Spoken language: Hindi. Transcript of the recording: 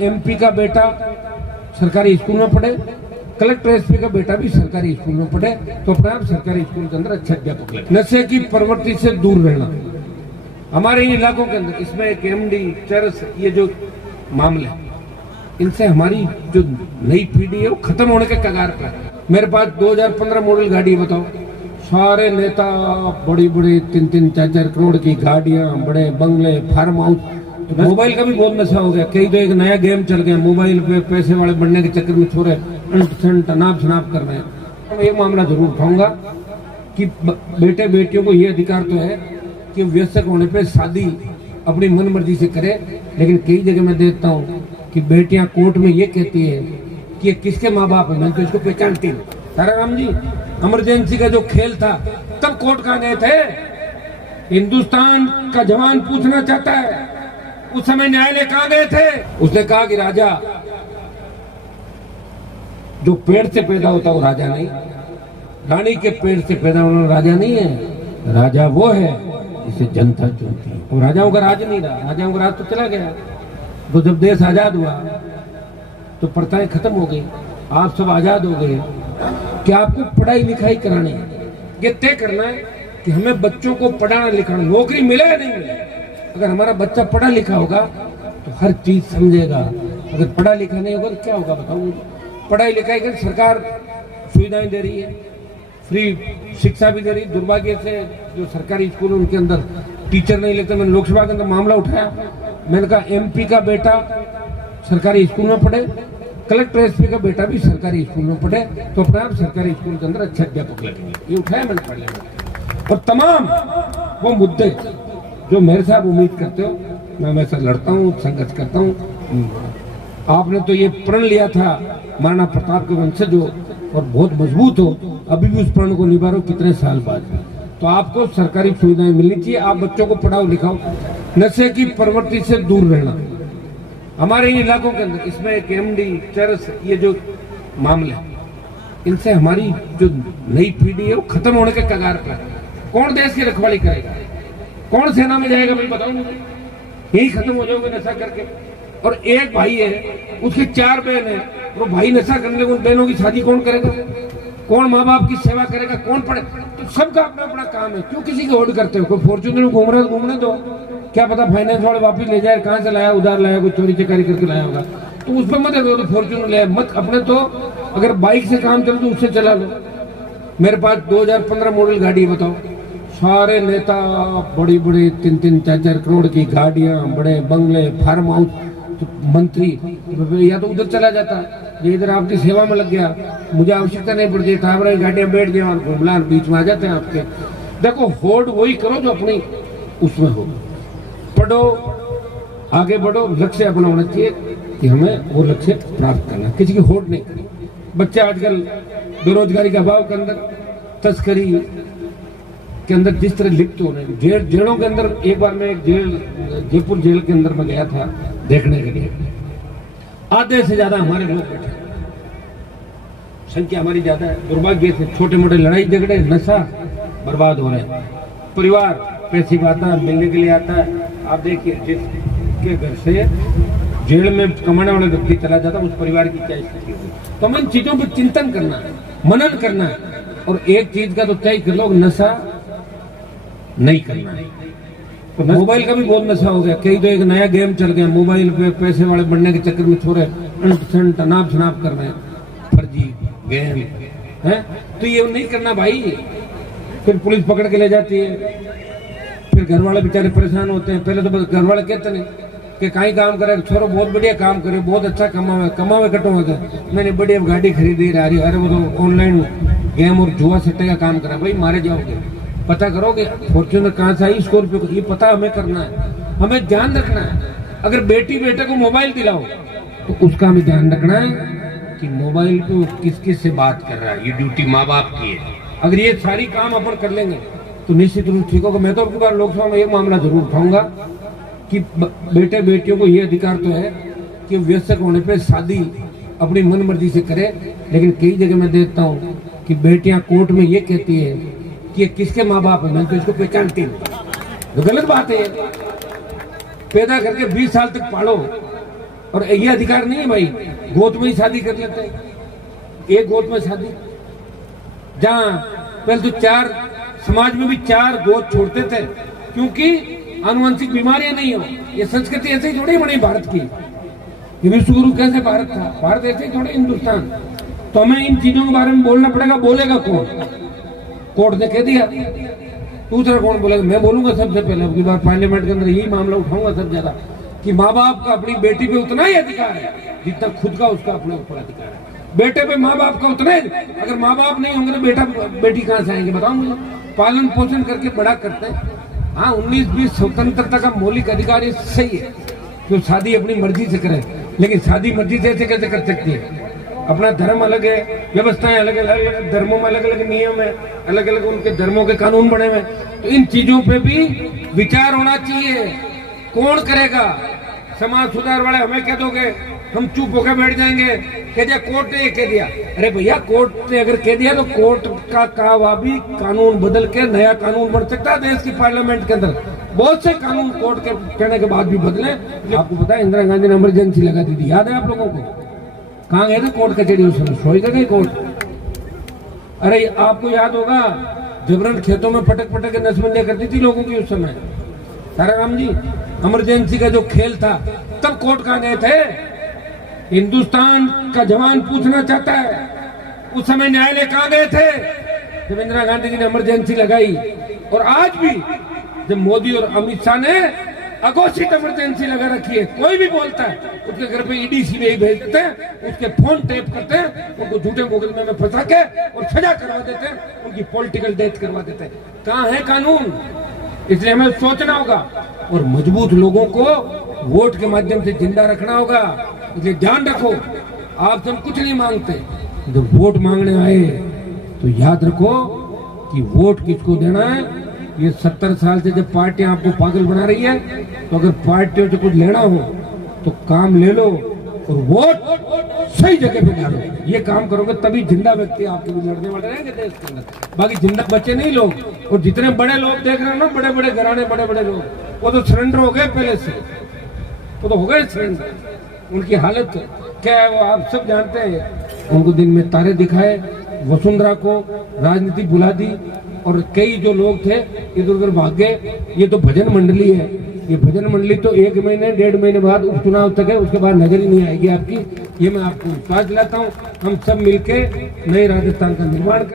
एमपी का बेटा सरकारी स्कूल में पढ़े, कलेक्टर एसपी का बेटा भी सरकारी स्कूल में पढ़े, तो अपने आप सरकारी स्कूल के अंदर अच्छे अध्यापक लगे। नशे की प्रवृत्ति से दूर रहना हमारे इन इलाकों के अंदर, इसमें एक एमडी, चरस, ये जो मामले, इनसे हमारी जो नई पीढ़ी है वो खत्म होने के कगार पर है। मेरे पास 2015 मॉडल गाड़ी, बताओ, सारे नेता बड़ी बड़ी 3-4 करोड़ की गाड़ियां, बड़े बंगले, फार्म हाउस। तो मोबाइल का भी बहुत नशा हो गया। कई तो एक नया गेम चल गया, मोबाइल पे पैसे वाले बनने के चक्कर में छोरे अनाप शनाप कर रहे हैं। मैं ये मामला जरूर उठाऊंगा कि बेटे बेटियों को ये अधिकार तो है कि वयस्क होने पे शादी अपनी मन मर्जी से करे, लेकिन कई जगह मैं देखता हूँ कि बेटियां कोर्ट में ये कहती है कि ये किसके माँ बाप है, मैं तो इसको पहचानती हूँ। ताराराम जी, इमरजेंसी का जो खेल था तब कोर्ट कहाँ गए थे? हिंदुस्तान का जवान पूछना चाहता है उस समय न्यायालय कहाँ गए थे? उसने कहा कि राजा जो पेड़ से पैदा होता वो राजा नहीं, रानी के पेड़ से पैदा होना राजा नहीं है, राजा वो है जिसे जनता चुनती है। और राजाओं का राज नहीं रहा, राजाओं का राज तो चला गया। तो जब देश आजाद हुआ तो प्रथाएं खत्म हो गई, आप सब आजाद हो गए। कि आपको पढ़ाई लिखाई करानी है, ये तय करना है कि हमें बच्चों को पढ़ाना लिखाना, नौकरी मिले या नहीं मिले। अगर हमारा बच्चा पढ़ा लिखा होगा तो हर चीज समझेगा, अगर पढ़ा लिखा नहीं होगा तो क्या होगा बताओ मुझे। पढ़ाई लिखाई कर सरकार सुविधाएं दे रही है, फ्री शिक्षा भी दे रही है। दुर्भाग्य से जो सरकारी स्कूल उनके अंदर टीचर नहीं लेते। मैंने लोकसभा के अंदर मामला उठाया, मैंने कहा एमपी का बेटा सरकारी स्कूल में पढ़े, कलेक्टर एसपी का बेटा भी सरकारी स्कूल में पढ़े, तो अपने आप सरकारी स्कूल के अंदर अच्छे अध्यापक लगेंगे। ये उठाया मैंने पढ़ लिया। और तमाम वो मुद्दे जो मेरे साथ उम्मीद करते हो, मैं वैसा लड़ता हूँ, संघर्ष करता हूँ। आपने तो ये प्रण लिया था महाराणा प्रताप के वंशज हो और बहुत मजबूत हो, अभी भी उस प्रण को निभा रहे हो कितने साल बाद। तो आपको सरकारी सुविधाएं मिलनी चाहिए, आप बच्चों को पढ़ाओ लिखाओ। नशे की प्रवृत्ति से दूर रहना हमारे इन इलाकों के अंदर, इसमें एक एमडी, चरस, ये जो मामले, इनसे हमारी जो नई पीढ़ी है वो खत्म होने के कगार पर है। कौन देश की रखवाली करेगा? कौन सेना में जाएगा? भाई बताओ मुझे। यही खत्म हो जाओगे नशा करके। और एक भाई है, उसके 4 बहन है, वो भाई नशा करने लगे, उन बहनों की शादी कौन करेगा? कौन माँ बाप की सेवा करेगा? कौन पढ़े? तो सबका अपना अपना काम है, क्यों किसी की होड़ करते हो? कोई फॉर्च्यूनर में घूम रहा है तो घूमने दो, क्या पता फाइनेंस वाले वापिस ले जाए, कहाँ से लाया, उधार लाया, कोई चोरी चकारी करके लाया होगा, तो उस पर मत दो, तो फॉर्च्यूनर ले मत। अपने तो अगर बाइक से काम चले तो उससे चला लो। मेरे पास 2015 मॉडल गाड़ी है, बताओ, सारे नेता बड़ी बड़ी 3-4 करोड़ की गाड़ियां, बड़े बंगले, फार्म हाउस। तो मंत्री या तो उधर चला जाता, ये इधर आपकी सेवा में लग गया, मुझे आवश्यकता नहीं पड़ती, ठामरा गाड़ियां बैठ गया और घुमला बीच में आ जाते हैं आपके। देखो, होड़ वही करो जो अपनी उसमें हो, पढ़ो, आगे बढ़ो, लक्ष्य अपना होना चाहिए कि हमें वो लक्ष्य प्राप्त करना, किसी की होड़ नहीं करनी। बच्चे आजकल बेरोजगारी के अभाव के अंदर, तस्करी के अंदर जिस तरह लिप्त हो रहे हैं, जेलों के अंदर। एक बार मैं एक जयपुर जेल के अंदर में गया था देखने के लिए, आधे से ज्यादा हमारे लोग बैठे, संख्या हमारी ज्यादा है। दुर्भाग्य से छोटे मोटे लड़ाई झगड़े, नशा, बर्बाद हो रहे हैं। परिवार पैसे आता है, मिलने के लिए आता है। आप देखिए, जिसके घर से जेल में कमाने वाला व्यक्ति चला जाता है, उस परिवार की क्या स्थिति होगी। तो हमें इन चीजों पर चिंतन करना है, मनन करना है। और एक चीज का तो तय कर लो, नशा नहीं करना है। तो मोबाइल का भी बहुत नशा हो गया। कई तो एक नया गेम चल गया, मोबाइल पे पैसे वाले बनने के चक्कर में छोरे अनाप शनाप कर रहे हैं, फर्जी गेम है। तो ये नहीं करना भाई। फिर पुलिस पकड़ के ले जाती है, फिर घर वाले बेचारे परेशान होते हैं। पहले तो बस घर वाले कहते नहीं कि कहीं काम करे, छोरो बहुत बढ़िया काम करे, बहुत अच्छा कमावे कटो होते। मैंने बढ़िया गाड़ी खरीदी, अरे वो तो ऑनलाइन गेम और जुआ सट्टे का काम करा। भाई मारे जाओगे, पता करोगे फॉर्च्यूनर कहाँ से आई, स्कॉर्पियो, ये पता हमें करना है, हमें ध्यान रखना है। अगर बेटी बेटे को मोबाइल दिलाओ तो उसका हमें ध्यान रखना है कि मोबाइल पे किस किस से बात कर रहा है, ये ड्यूटी माँ बाप की है। अगर ये सारी काम अपन कर लेंगे तो निश्चित रूप ठीक होगा। मैं तो अब की बार लोकसभा में एक मामला जरूर उठाऊंगा कि बेटे बेटियों को ये अधिकार तो है कि वयस्क होने पे शादी अपनी मन मर्जी से करे, लेकिन कई जगह मैं देखता हूँ कि बेटियां कोर्ट में ये कहती है कि ये किसके माँ बाप है, मैं तो इसको पहचानती हूँ। तो गलत बात है। पैदा करके 20 साल तक पालो, और ये अधिकार नहीं है भाई, गोद में ही शादी कर लेते हैं, एक गोद में शादी। जहां पहले तो 4 समाज में भी 4 गोद छोड़ते थे, क्योंकि आनुवंशिक बीमारियां नहीं हो। ये संस्कृति ऐसे ही थोड़ी बनी भारत की। ये विश्वगुरु कैसे भारत था? भारत ऐसे ही थोड़ी हिंदुस्तान। तो हमें इन चीजों के बारे में बोलना पड़ेगा। बोलेगा कौन? कोर्ट ने कह दिया, दूसरा कौन बोलेगा? मैं बोलूंगा सबसे पहले। अब की बार पार्लियामेंट के अंदर यही मामला उठाऊंगा सबसे ज्यादा, कि माँ बाप का अपनी बेटी पे उतना ही अधिकार है जितना खुद का उसका अपने ऊपर अधिकार है। बेटे पे माँ बाप का उतना ही, अगर माँ बाप नहीं होंगे तो बेटा बेटी कहां से आएंगे बताओ मुझे? पालन पोषण करके बड़ा करते हैं। हाँ, 19-20 स्वतंत्रता का मौलिक अधिकार ये सही है कि शादी अपनी मर्जी से करें, लेकिन शादी मर्जी से ऐसे कैसे कर सकती है? अपना धर्म अलग है, व्यवस्थाएं अलग अलग, धर्मों में अलग अलग नियम है, अलग अलग उनके धर्मों के कानून बने हुए। तो इन चीजों पे भी विचार होना चाहिए। कौन करेगा? समाज सुधार वाले हमें कह दोगे, हम चुप होकर बैठ जाएंगे, कह दिया कोर्ट ने ये कह दिया। अरे भैया, कोर्ट ने अगर कह दिया तो कोर्ट का कहा भी कानून बदल के नया कानून बन सकता है। देश की पार्लियामेंट के अंदर बहुत से कानून कोर्ट के कहने के बाद भी बदले। आपको पता है इंदिरा गांधी ने इमरजेंसी लगा दी थी, याद है आप लोगों को? कहाँ गए थे कोर्ट कचहरी उस समय? सोई गए कोर्ट। अरे आपको याद होगा, जबरन खेतों में पटक पटक के नसबंदियां करती थी लोगों की उस समय। ताराराम जी, इमरजेंसी का जो खेल था, तब कोर्ट कहाँ गए थे? हिंदुस्तान का जवान पूछना चाहता है, उस समय न्यायालय कहाँ गए थे जब इंदिरा गांधी जी ने इमरजेंसी लगाई? और आज भी जब मोदी और अमित शाह ने अघोषित इमरजेंसी लगा रखी है, कोई भी बोलता है उसके घर पे ईडी सीबीआई भेज देते हैं, उसके फोन टेप करते हैं, उनको झूठे मुकदमे में फंसा के और सजा करवा देते हैं, उनकी पॉलिटिकल डेथ करवा देते हैं। कहाँ है कानून? इसलिए हमें सोचना होगा और मजबूत लोगों को वोट के माध्यम से जिंदा रखना होगा। इसलिए ध्यान रखो, आपसे हम कुछ नहीं मांगते। जब वोट मांगने आए तो याद रखो कि वोट किसको देना है। ये 70 साल से जब पार्टियां आपको पागल बना रही है, तो अगर पार्टियों से कुछ लेना हो तो काम ले लो और वोट सही जगह पे डालो। ये काम करोगे तभी जिंदा व्यक्ति आपके भी लड़ने वाले रहेंगे देश के अंदर। बाकी जिंदा बचे नहीं लोग। और जितने बड़े लोग देख रहे हो ना, बड़े बड़े घराने, बड़े बड़े लोग, वो तो सरेंडर हो गए पहले से, वो तो हो गए सरेंडर। उनकी हालत क्या है वो आप सब जानते हैं। उनको दिन में तारे दिखाए, वसुंधरा को राजनीति बुला दी, और कई जो लोग थे इधर उधर भाग गए। ये तो भजन मंडली है। ये भजन मंडली तो 1 महीने 1.5 महीने बाद उपचुनाव तक है, उसके बाद नजर ही नहीं आएगी आपकी। ये मैं आपको विश्वास दिलाता हूँ। हम सब मिलके नए राजस्थान का निर्माण